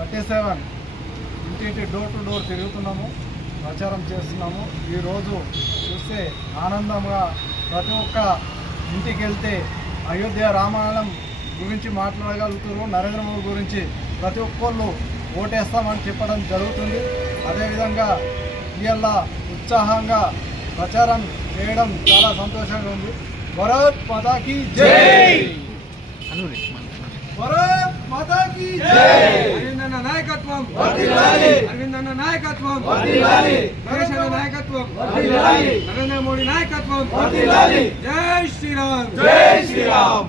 37 ఇంటింటి door to door తిరుగుతున్నాము, ప్రచారం చేస్తున్నాము. ఈరోజు చూస్తే ఆనందంగా ప్రతి ఒక్క ఇంటికి వెళ్తే అయోధ్య రామాయణం గురించి మాట్లాడగలుగుతారు, నరేంద్ర మోదీ గురించి ప్రతి ఒక్కళ్ళు ఓటేస్తామని చెప్పడం జరుగుతుంది. అదేవిధంగా ఇవాళ ఉత్సాహంగా ప్రచారం చేయడం చాలా సంతోషంగా ఉంది. భారత్ మాతా కీ జై, భారత్ మాతా కీ జై. అరవింద్ అన్న నాయకత్వం, వర్ధిల్లాలి. అరవింద్ అన్న నాయకత్వం, వర్ధిల్లాలి. నరేష్ అన్న నాయకత్వం, వర్ధిల్లాలి. నరేంద్ర మోడీ నాయకత్వం, వర్ధిల్లాలి. జై శ్రీరామ్, జై శ్రీరామ్.